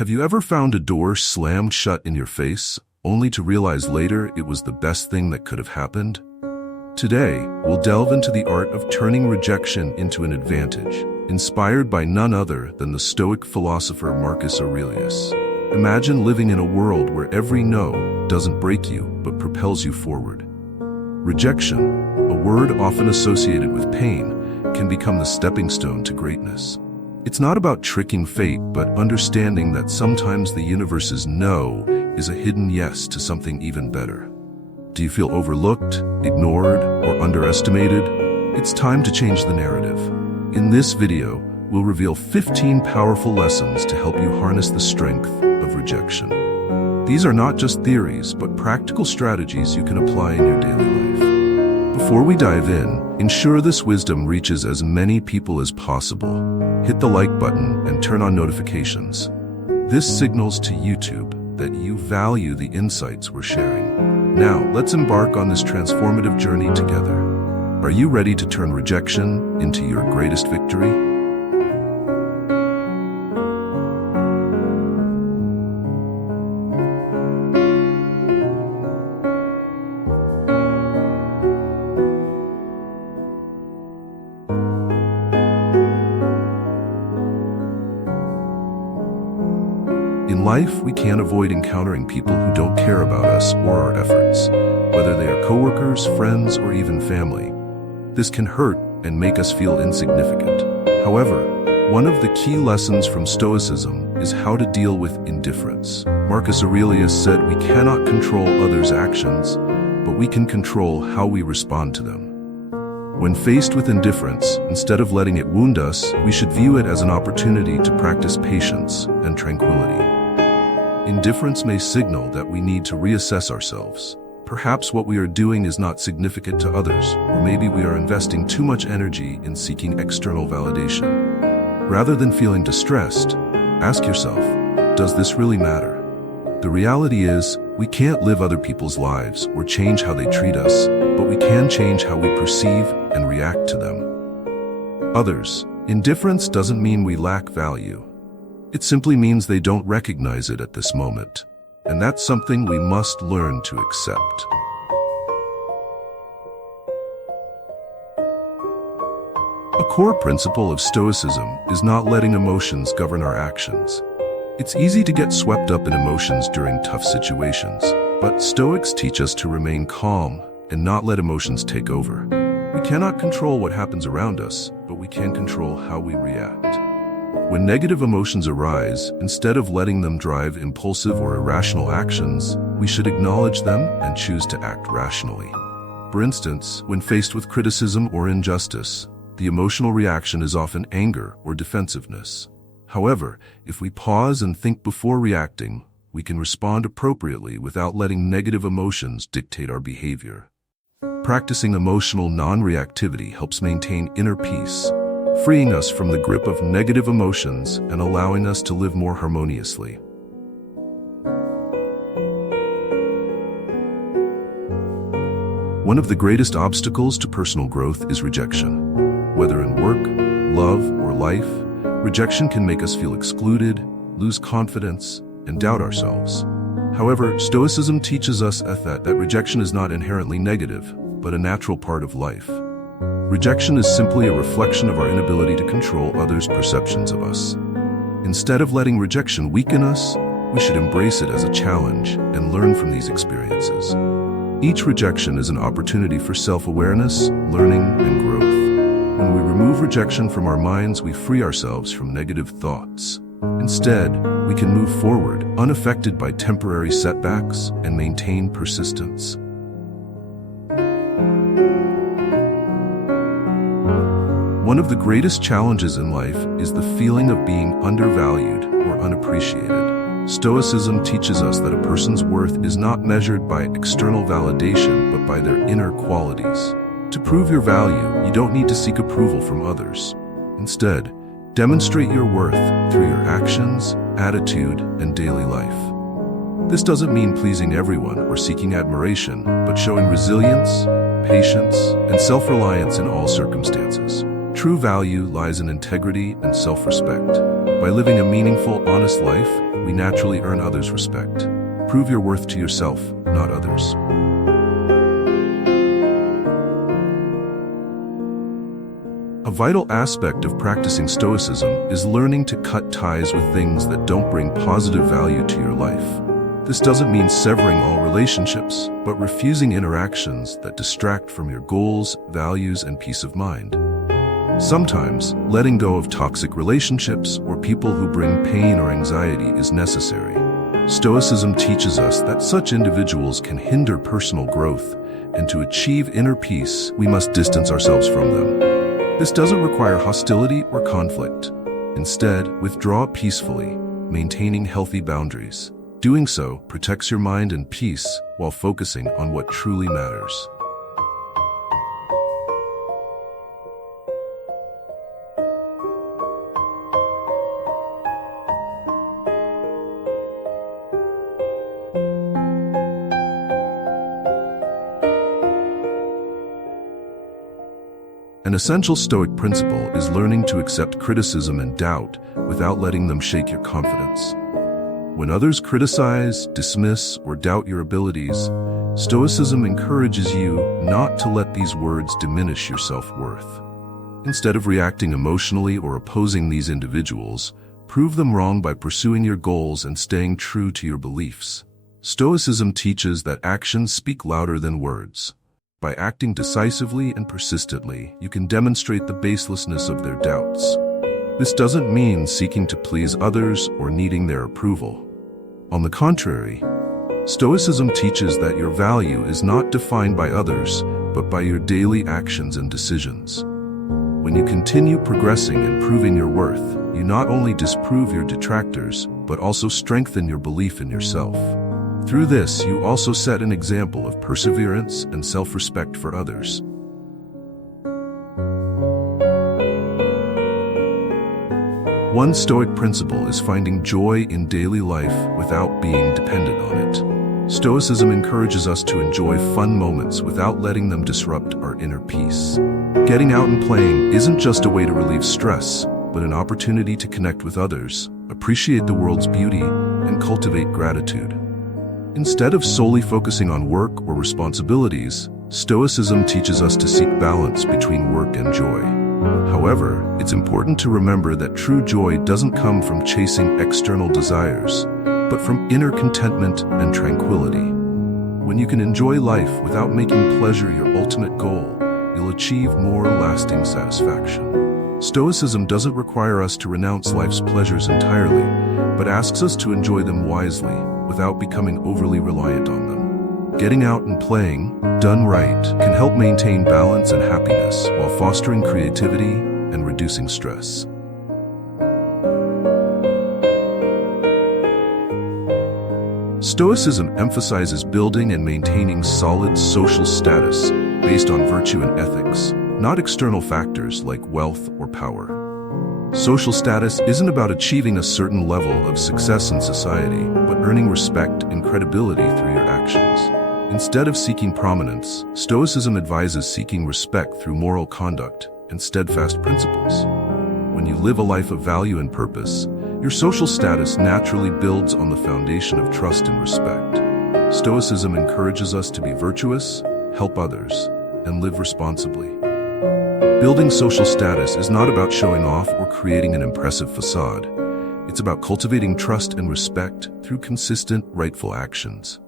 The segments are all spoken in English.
Have you ever found a door slammed shut in your face, only to realize later it was the best thing that could have happened? Today, we'll delve into the art of turning rejection into an advantage, inspired by none other than the Stoic philosopher Marcus Aurelius. Imagine living in a world where every no doesn't break you but propels you forward. Rejection, a word often associated with pain, can become the stepping stone to greatness. It's not about tricking fate, but understanding that sometimes the universe's no is a hidden yes to something even better. Do you feel overlooked, ignored, or underestimated? It's time to change the narrative. In this video, we'll reveal 15 powerful lessons to help you harness the strength of rejection. These are not just theories, but practical strategies you can apply in your daily life. Before we dive in, ensure this wisdom reaches as many people as possible. Hit the like button and turn on notifications. This signals to YouTube that you value the insights we're sharing. Now, let's embark on this transformative journey together. Are you ready to turn rejection into your greatest victory? In life, we can't avoid encountering people who don't care about us or our efforts, whether they are coworkers, friends, or even family. This can hurt and make us feel insignificant. However, one of the key lessons from Stoicism is how to deal with indifference. Marcus Aurelius said we cannot control others' actions, but we can control how we respond to them. When faced with indifference, instead of letting it wound us, we should view it as an opportunity to practice patience and tranquility. Indifference may signal that we need to reassess ourselves. Perhaps what we are doing is not significant to others, or maybe we are investing too much energy in seeking external validation. Rather than feeling distressed, ask yourself, does this really matter? The reality is, we can't live other people's lives or change how they treat us, but we can change how we perceive and react to them. Others. Indifference doesn't mean we lack value. It simply means they don't recognize it at this moment, and that's something we must learn to accept. A core principle of Stoicism is not letting emotions govern our actions. It's easy to get swept up in emotions during tough situations, but Stoics teach us to remain calm and not let emotions take over. We cannot control what happens around us, but we can control how we react. When negative emotions arise, instead of letting them drive impulsive or irrational actions, we should acknowledge them and choose to act rationally. For instance, when faced with criticism or injustice, the emotional reaction is often anger or defensiveness. However, if we pause and think before reacting, we can respond appropriately without letting negative emotions dictate our behavior. Practicing emotional non-reactivity helps maintain inner peace, freeing us from the grip of negative emotions and allowing us to live more harmoniously. One of the greatest obstacles to personal growth is rejection. Whether in work, love, or life, rejection can make us feel excluded, lose confidence, and doubt ourselves. However, Stoicism teaches us that rejection is not inherently negative, but a natural part of life. Rejection is simply a reflection of our inability to control others' perceptions of us. Instead of letting rejection weaken us, we should embrace it as a challenge and learn from these experiences. Each rejection is an opportunity for self-awareness, learning, and growth. When we remove rejection from our minds, we free ourselves from negative thoughts. Instead, we can move forward, unaffected by temporary setbacks, and maintain persistence. One of the greatest challenges in life is the feeling of being undervalued or unappreciated. Stoicism teaches us that a person's worth is not measured by external validation, but by their inner qualities. To prove your value, you don't need to seek approval from others. Instead, demonstrate your worth through your actions, attitude, and daily life. This doesn't mean pleasing everyone or seeking admiration, but showing resilience, patience, and self-reliance in all circumstances. True value lies in integrity and self-respect. By living a meaningful, honest life, we naturally earn others' respect. Prove your worth to yourself, not others. A vital aspect of practicing Stoicism is learning to cut ties with things that don't bring positive value to your life. This doesn't mean severing all relationships, but refusing interactions that distract from your goals, values, and peace of mind. Sometimes, letting go of toxic relationships or people who bring pain or anxiety is necessary. Stoicism teaches us that such individuals can hinder personal growth, and to achieve inner peace, we must distance ourselves from them. This doesn't require hostility or conflict. Instead, withdraw peacefully, maintaining healthy boundaries. Doing so protects your mind and peace while focusing on what truly matters. An essential Stoic principle is learning to accept criticism and doubt without letting them shake your confidence. When others criticize, dismiss, or doubt your abilities, Stoicism encourages you not to let these words diminish your self-worth. Instead of reacting emotionally or opposing these individuals, prove them wrong by pursuing your goals and staying true to your beliefs. Stoicism teaches that actions speak louder than words. By acting decisively and persistently, you can demonstrate the baselessness of their doubts. This doesn't mean seeking to please others or needing their approval. On the contrary, Stoicism teaches that your value is not defined by others, but by your daily actions and decisions. When you continue progressing and proving your worth, you not only disprove your detractors, but also strengthen your belief in yourself. Through this, you also set an example of perseverance and self-respect for others. One Stoic principle is finding joy in daily life without being dependent on it. Stoicism encourages us to enjoy fun moments without letting them disrupt our inner peace. Getting out and playing isn't just a way to relieve stress, but an opportunity to connect with others, appreciate the world's beauty, and cultivate gratitude. Instead of solely focusing on work or responsibilities, Stoicism teaches us to seek balance between work and joy. However, it's important to remember that true joy doesn't come from chasing external desires, but from inner contentment and tranquility. When you can enjoy life without making pleasure your ultimate goal, you'll achieve more lasting satisfaction. Stoicism doesn't require us to renounce life's pleasures entirely, but asks us to enjoy them wisely, without becoming overly reliant on them. Getting out and playing, done right, can help maintain balance and happiness while fostering creativity and reducing stress. Stoicism emphasizes building and maintaining solid social status based on virtue and ethics, not external factors like wealth or power. Social status isn't about achieving a certain level of success in society, but earning respect and credibility through your actions. Instead of seeking prominence, Stoicism advises seeking respect through moral conduct and steadfast principles. When you live a life of value and purpose, your social status naturally builds on the foundation of trust and respect. Stoicism encourages us to be virtuous, help others, and live responsibly. Building social status is not about showing off or creating an impressive facade. It's about cultivating trust and respect through consistent, rightful actions.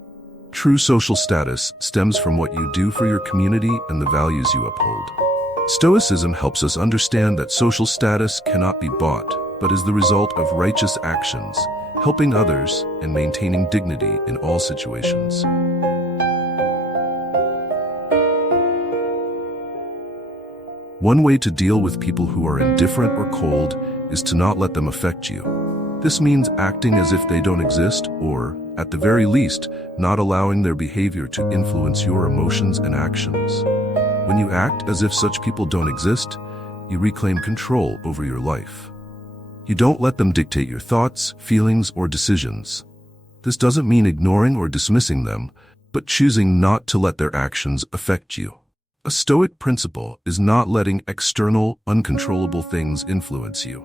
True social status stems from what you do for your community and the values you uphold. Stoicism helps us understand that social status cannot be bought, but is the result of righteous actions, helping others, and maintaining dignity in all situations. One way to deal with people who are indifferent or cold is to not let them affect you. This means acting as if they don't exist or, at the very least, not allowing their behavior to influence your emotions and actions. When you act as if such people don't exist, you reclaim control over your life. You don't let them dictate your thoughts, feelings, or decisions. This doesn't mean ignoring or dismissing them, but choosing not to let their actions affect you. A Stoic principle is not letting external, uncontrollable things influence you.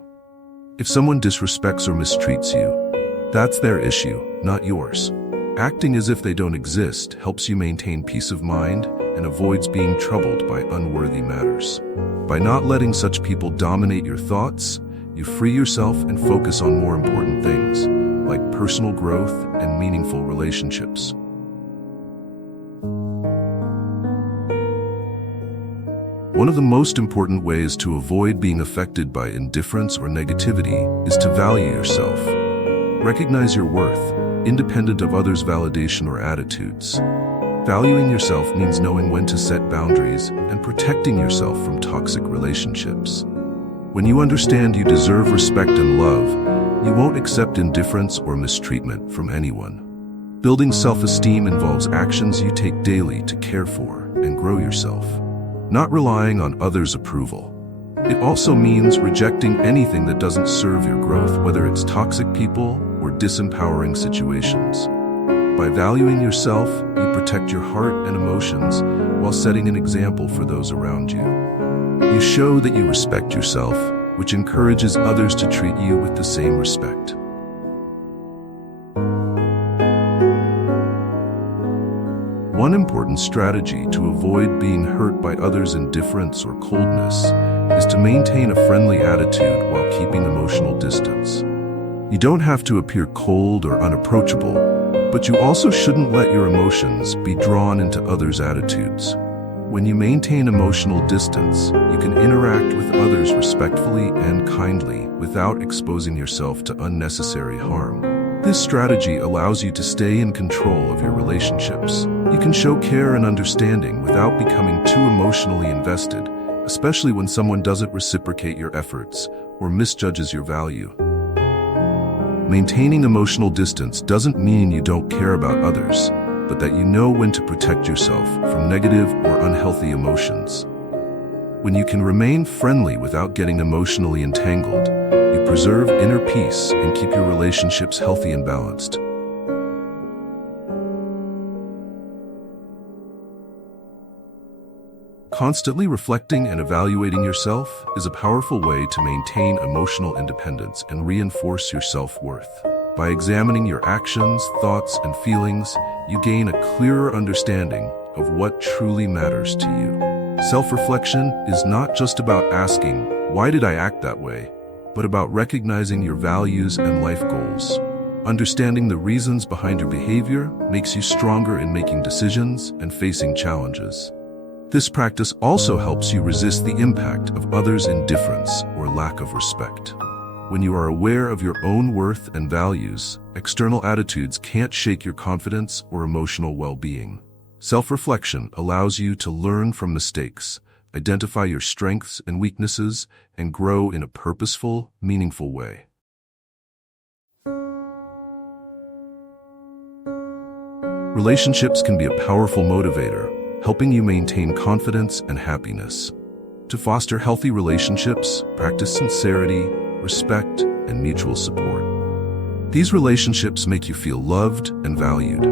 If someone disrespects or mistreats you, that's their issue, not yours. Acting as if they don't exist helps you maintain peace of mind and avoids being troubled by unworthy matters. By not letting such people dominate your thoughts, you free yourself and focus on more important things, like personal growth and meaningful relationships. One of the most important ways to avoid being affected by indifference or negativity is to value yourself. Recognize your worth, independent of others' validation or attitudes. Valuing yourself means knowing when to set boundaries and protecting yourself from toxic relationships. When you understand you deserve respect and love, you won't accept indifference or mistreatment from anyone. Building self-esteem involves actions you take daily to care for and grow yourself, not relying on others' approval. It also means rejecting anything that doesn't serve your growth, whether it's toxic people or disempowering situations. By valuing yourself, you protect your heart and emotions while setting an example for those around you. You show that you respect yourself, which encourages others to treat you with the same respect. One important strategy to avoid being hurt by others' indifference or coldness is to maintain a friendly attitude while keeping emotional distance. You don't have to appear cold or unapproachable, but you also shouldn't let your emotions be drawn into others' attitudes. When you maintain emotional distance, you can interact with others respectfully and kindly without exposing yourself to unnecessary harm. This strategy allows you to stay in control of your relationships. You can show care and understanding without becoming too emotionally invested, especially when someone doesn't reciprocate your efforts or misjudges your value. Maintaining emotional distance doesn't mean you don't care about others, but that you know when to protect yourself from negative or unhealthy emotions. When you can remain friendly without getting emotionally entangled, you preserve inner peace and keep your relationships healthy and balanced. Constantly reflecting and evaluating yourself is a powerful way to maintain emotional independence and reinforce your self-worth. By examining your actions, thoughts, and feelings, you gain a clearer understanding of what truly matters to you. Self-reflection is not just about asking, "Why did I act that way?" but about recognizing your values and life goals. Understanding the reasons behind your behavior makes you stronger in making decisions and facing challenges. This practice also helps you resist the impact of others' indifference or lack of respect. When you are aware of your own worth and values, external attitudes can't shake your confidence or emotional well-being. Self-reflection allows you to learn from mistakes, identify your strengths and weaknesses, and grow in a purposeful, meaningful way. Relationships can be a powerful motivator, helping you maintain confidence and happiness. To foster healthy relationships, practice sincerity, respect, and mutual support. These relationships make you feel loved and valued.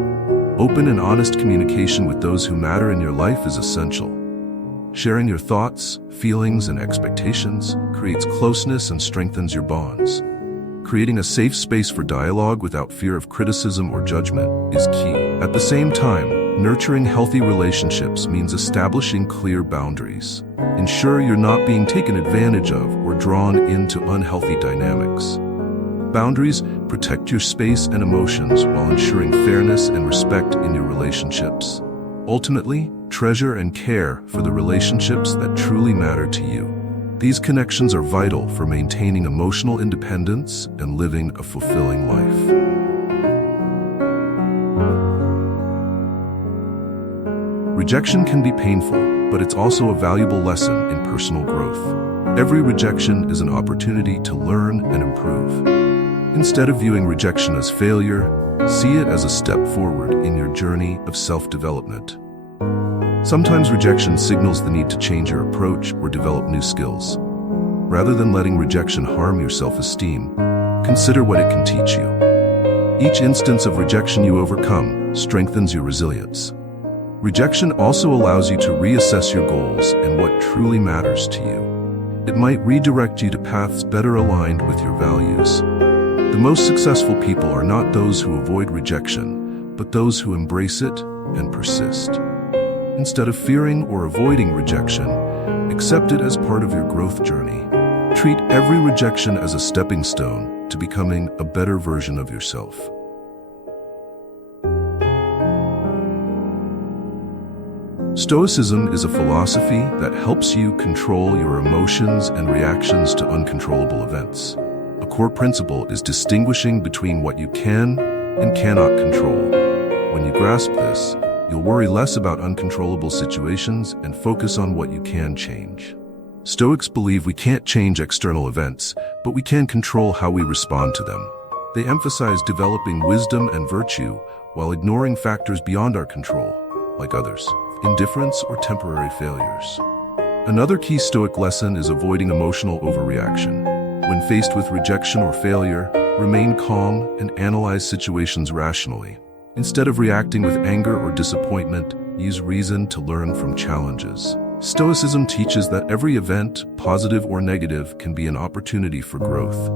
Open and honest communication with those who matter in your life is essential. Sharing your thoughts, feelings, and expectations creates closeness and strengthens your bonds. Creating a safe space for dialogue without fear of criticism or judgment is key. At the same time, nurturing healthy relationships means establishing clear boundaries. Ensure you're not being taken advantage of or drawn into unhealthy dynamics. Boundaries protect your space and emotions while ensuring fairness and respect in your relationships. Ultimately, treasure and care for the relationships that truly matter to you. These connections are vital for maintaining emotional independence and living a fulfilling life. Rejection can be painful, but it's also a valuable lesson in personal growth. Every rejection is an opportunity to learn and improve. Instead of viewing rejection as failure, see it as a step forward in your journey of self-development. Sometimes rejection signals the need to change your approach or develop new skills. Rather than letting rejection harm your self-esteem, consider what it can teach you. Each instance of rejection you overcome strengthens your resilience. Rejection also allows you to reassess your goals and what truly matters to you. It might redirect you to paths better aligned with your values. The most successful people are not those who avoid rejection, but those who embrace it and persist. Instead of fearing or avoiding rejection, accept it as part of your growth journey. Treat every rejection as a stepping stone to becoming a better version of yourself. Stoicism is a philosophy that helps you control your emotions and reactions to uncontrollable events. A core principle is distinguishing between what you can and cannot control. When you grasp this, you'll worry less about uncontrollable situations and focus on what you can change. Stoics believe we can't change external events, but we can control how we respond to them. They emphasize developing wisdom and virtue while ignoring factors beyond our control, like others, indifference, or temporary failures. Another key Stoic lesson is avoiding emotional overreaction. When faced with rejection or failure, remain calm and analyze situations rationally. Instead of reacting with anger or disappointment, use reason to learn from challenges. Stoicism teaches that every event, positive or negative, can be an opportunity for growth.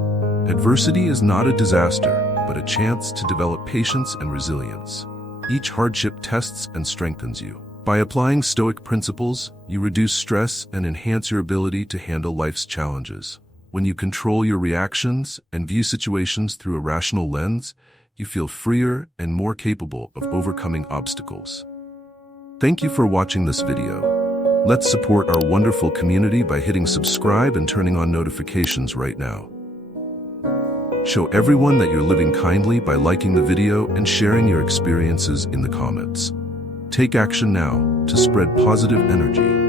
Adversity is not a disaster, but a chance to develop patience and resilience. Each hardship tests and strengthens you. By applying Stoic principles, you reduce stress and enhance your ability to handle life's challenges. When you control your reactions and view situations through a rational lens, you feel freer and more capable of overcoming obstacles. Thank you for watching this video. Let's support our wonderful community by hitting subscribe and turning on notifications right now. Show everyone that you're living kindly by liking the video and sharing your experiences in the comments. Take action now to spread positive energy.